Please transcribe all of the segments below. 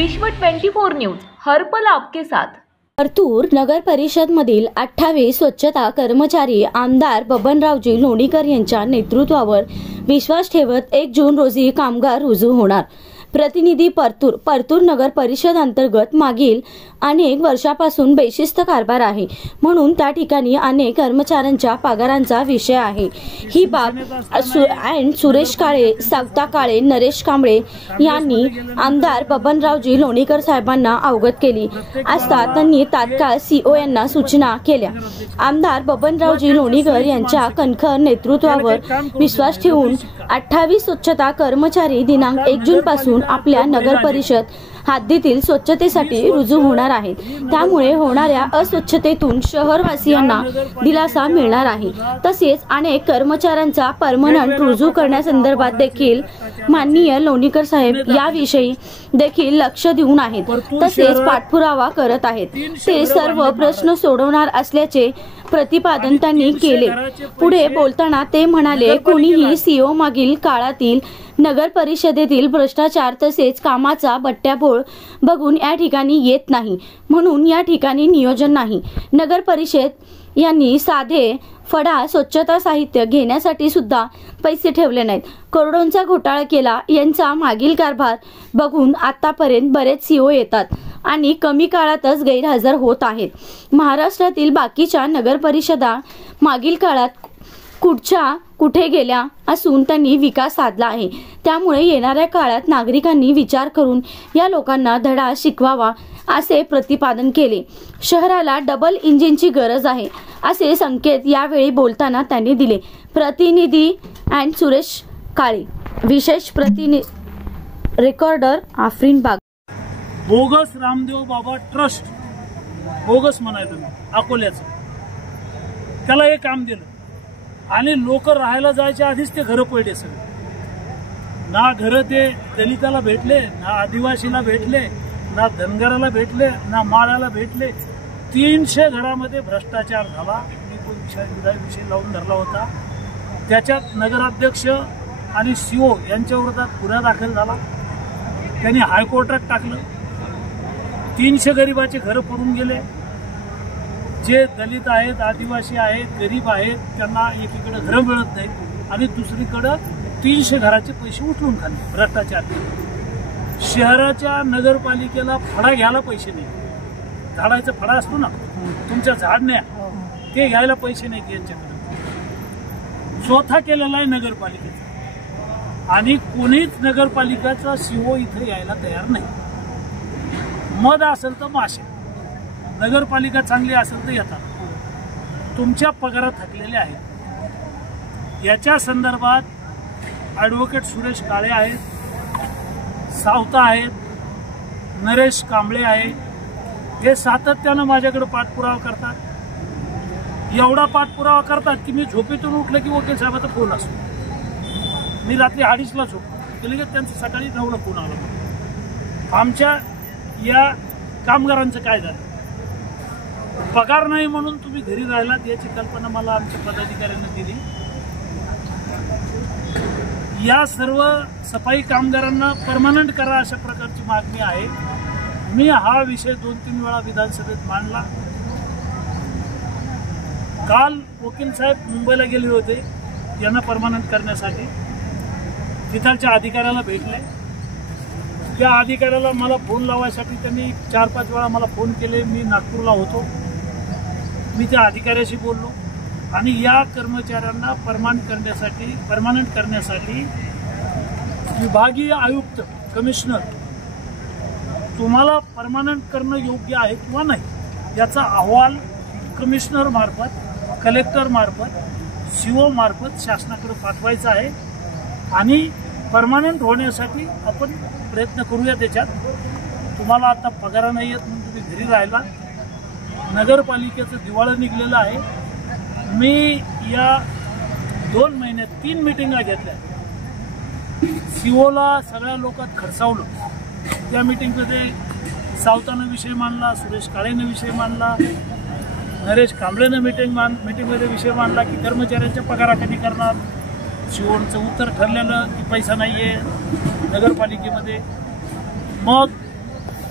विश्व 24 न्यूज हर पल आपके साथ। परतूर नगर परिषद मधील 28 स्वच्छता कर्मचारी आमदार बबनरावजी लोणीकर यांच्या नेतृत्वावर विश्वास ठेवत 1 जून रोजी कामगार रुजू होणार। प्रतिनिधी परतूर नगर परिषद अंतर्गत मागील अनेक वर्षापासून बेशिस्त कारभार आहे, म्हणून त्या ठिकाणी अनेक कर्मचाऱ्यांच्या पगारांचा विषय आहे। ही बाब सुरेश काळे, सावता काळे, नरेश कांबळे यांनी आमदार बबनरावजी लोणीकर साहेबांना अवगत केली असता त्यांनी तात्काळ सीओ यांना सूचना केल्या। आमदार बबनरावजी लोणीकर यांच्या कणखर नेतृत्वावर विश्वास ठेवून 28 स्वच्छता कर्मचारी दिनांक 1 जून पासून आपल्या नगर परिषद हद्दीतील स्वच्छतेसाठी रुजू होणार आहेत। त्यामुळे होणाऱ्या अस्वच्छतेतून शहरवासियांना दिलासा मिळणार आहे। तसेच अनेक कर्मचाऱ्यांचा परमनंट रुजू करण्यासंदर्भात देखील माननीय लोणीकर साहेब याविषयी देखील लक्ष देऊन आहेत, तसेच पाठपुरावा करत आहेत। ते सर्व प्रश्न सोडवणार असल्याचे प्रतिपादन त्यांनी केले। पुढे बोलताना ते म्हणाले, कोणीही सीओ मागील काळातील नगर परिषदेतील भ्रष्टाचार तसेच कामाचा बट्ट्याबोळ बघून या ठिकाणी येत नाही, म्हणून या ठिकाणी नियोजन नाही। नगर परिषद यांनी साधे फडा स्वच्छता साहित्य घेण्यासाठी सुद्धा पैसे ठेवले नाहीत। करोडोंचा घोटाळा केला। यांचा मागील कारभार बघून आतापर्यंत बरेच सीओ येतात आणि कमी काळातच गैरहजर होत आहेत। महाराष्ट्रातील बाकीच्या नगर परिषदा मागील काळात कुठे गेल्या असून त्यांनी विकास साधला आहे। त्यामुळे येणाऱ्या काळात नागरिकांनी विचार करून या लोकांना धडा शिकवावा असे प्रतिपादन केले। शहराला डबल इंजिनची गरज आहे असे संकेत यावेळी बोलताना त्यांनी दिले। प्रतिनिधी सुरेश काळे, विशेष प्रतिनिधी रेकॉर्डर आफरीन बाग। Bogus Ramdev Baba trust bogus म्हणायचं अकोल्याचं, त्याला हे काम दिलं आणि लोक राहायला जायच्या आधीच ते घर पडले सगळे। ना घर ते दलिताला भेटले, ना आदिवासीला भेटले, ना धनगराला भेटले, ना माळ्याला भेटले। 300 घरामध्ये भ्रष्टाचार झाला। विषय लावून धरला होता। त्याच्यात नगराध्यक्ष आणि सीओ यांच्या विरोधात गुन्हा दाखल झाला। त्यांनी हायकोर्टात टाकलं। 300 गरिबाचे घर पडून गेले। जे दलित आहेत, आदिवासी आहेत, गरीब आहेत, त्यांना एकीकडे घर मिळत नाही आणि दुसरीकडे 300 घराचे पैसे उचलून खाल्ले भ्रष्टाचार। शहराच्या नगरपालिकेला फडा घ्यायला पैसे नाही। झाडाचा फडा असतो ना, तुमच्या झाड नाही, ते घ्यायला पैसे नाही यांच्याकडे। स्वतः केलेला आहे नगरपालिकेचा आणि कोणीच नगरपालिकेचा सीओ इथे यायला तयार नाही। मध असेल तर मासे, नगरपालिका चांगली असेल तर येतात। तुमच्या पगारात थकलेले आहेत। याच्या संदर्भात ॲडव्होकेट सुरेश काळे आहेत, सावता आहेत, नरेश कांबळे आहेत, हे सातत्यानं माझ्याकडे पाठपुरावा करतात। एवढा पाठपुरावा करतात की मी झोपेतून उठलं की वकील साहेबाचा फोन असतो। मी रात्री 2:30ला झोपतो, केले की त्यांचं सकाळी 9ला फोन आला। आमच्या या कामगारांचं काय झालं? पगार नाही म्हणून तुम्ही घरी राहिलात याची कल्पना मला आमच्या पदाधिकाऱ्यांनी दिली। या सर्व सफाई कामगारांना परमनंट करा अशा प्रकारची मागणी आहे। मी हा विषय 2-3 वेळा विधानसभेत मांडला। काल वकील साहेब मुंबईला गेले होते यांना परमनंट करण्यासाठी, तिथल्या अधिकाऱ्याला भेटले। त्या अधिकाऱ्याला मला फोन लावायसाठी त्यांनी 4-5 वेळा मला फोन केले। मी नागपूरला होतो। मी त्या अधिकाऱ्याशी बोललो आणि या कर्मचाऱ्यांना परमनंट करण्यासाठी विभागीय आयुक्त, कमिशनर, तुम्हाला परमनंट करणं योग्य आहे किंवा नाही याचा अहवाल कमिशनर मार्फत, कलेक्टर मार्फत, सीओ मार्फत शासनाकडे पाठवायचा आहे आणि परमनंट होण्यासाठी आपण प्रयत्न करूया। त्याच्यात तुम्हाला आता पगार नाही येत म्हणून तुम्ही घरी राहिला। नगरपालिकेचं दिवाळं निघलेलं आहे। मी या 2 महिन्यात 3 मिटिंगा घेतल्या। सीओला सगळ्या लोकात खडसावलं। त्या मिटिंगमध्ये सावतानं विषय मांडला, सुरेश काळेनं विषय मांडला, नरेश कांबळेनं मीटिंगमध्ये विषय मांडला की कर्मचाऱ्यांच्या पगारा कधी करणार। सीओचं उत्तर ठरलेलं की पैसा नाहीये नगरपालिकेमध्ये। मग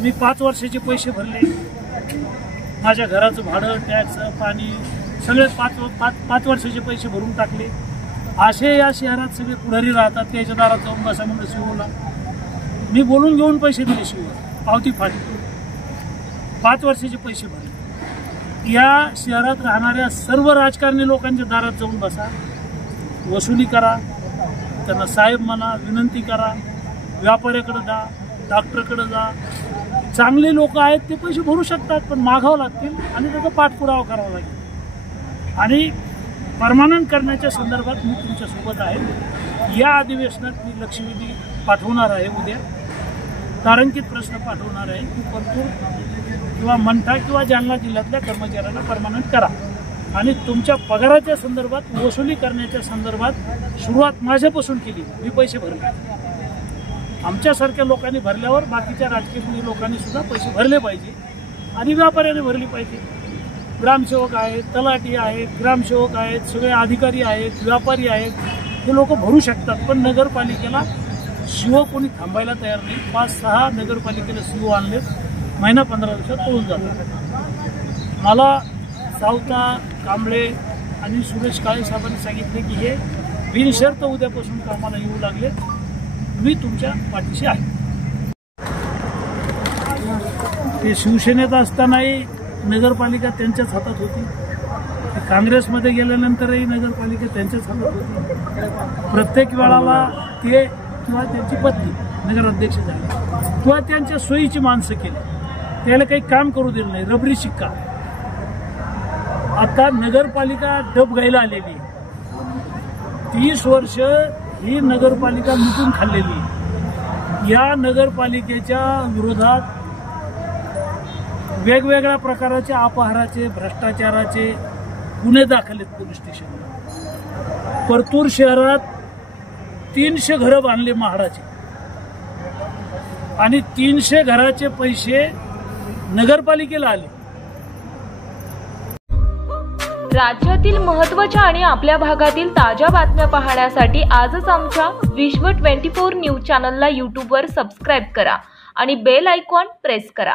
मी 5 वर्षाचे पैसे भरले, माझ्या घराचं भाडं, टॅक्स, पाणी सगळे 5 वर्षाचे पैसे भरून टाकले. असे या शहरात सगळे पुढारी राहतात, त्याच्या दारात जाऊन बसा म्हणून शिवला. मी बोलून घेऊन पैसे दिले, शिवला पावती फाडली, 5 वर्षाचे पैसे भरले. या शहरात राहणाऱ्या सर्व राजकारणी लोकांच्या दारात जाऊन बसा, वसुली करा, त्यांना साहेब म्हणा, विनंती करा, व्यापाऱ्याकडे जा, डॉक्टरकडे जा. चांगले लोक आहेत ते पैसे भरू शकतात, पण मागावं लागतील आणि त्याचा पाठपुरावा करावा लागेल. आणि परमानंट करण्याच्या संदर्भात मी तुमच्यासोबत आहे. या अधिवेशनात मी लक्षवेधी पाठवणार आहे, उद्या तारांकित प्रश्न पाठवणार आहे की परतूर किंवा मंठा किंवा जालना जिल्ह्यातल्या कर्मचाऱ्यांना परमानंट करा. आणि तुमच्या पगाराच्या संदर्भात, वसुली करण्याच्या संदर्भात सुरुवात माझ्यापासून केली. मी पैसे भरले, आमच्यासारख्या लोकांनी भरल्यावर बाकीच्या राजकीय लोकांनी सुद्धा पैसे भरले पाहिजे आणि व्यापाऱ्याने भरले पाहिजे. ग्रामसेवक आहेत, तलाठी आहेत, ग्रामसेवक आहेत, सगळे अधिकारी आहेत, व्यापारी आहेत, हे लोक भरू शकतात. पण नगरपालिकेला शिव कोणी थांबायला तयार नाही. 5-6 नगरपालिकेला शिव आणले, महिना 15 दिवसात पळून जातात. मला सावता, कांबळे आणि सुरेश काळे साहेबांनी सांगितले की हे बिनशर्त उद्यापासून कामाला येऊ लागले. मी तुमच्या पाठीशी आहे. ते शिवसेनेत असतानाही नगरपालिका त्यांच्याच हातात होती, काँग्रेसमध्ये गेल्यानंतरही नगरपालिका त्यांच्याच हातात होती. प्रत्येक वेळाला ते किंवा त्यांची पत्नी नगराध्यक्ष झाले किंवा त्यांच्या सोयीची माणसं केली, त्याला काही काम करू दिलं नाही. रबरी शिक्का. आता नगरपालिका डब गायला आलेली, 30 वर्ष ही नगरपालिका लुटून खाल्लेली. या नगरपालिकेच्या विरोधात वेगवेगळ्या प्रकारचे अपहाराचे, भ्रष्टाचाराचे गुन्हे दाखल आहेत पोलीस स्टेशनला. परतूर शहरात 300 घरं बांधले म्हाडाचे आणि 300 घराचे पैसे नगरपालिकेला आले. राज्यातील महत्त्वाच्या आणि आपल्या भागातील ताज्या बातम्या पाहण्यासाठी आजच आमच्या विश्व 24 न्यूज चॅनलला यूट्यूबवर सबस्क्राईब करा आणि बेल आयकॉन प्रेस करा.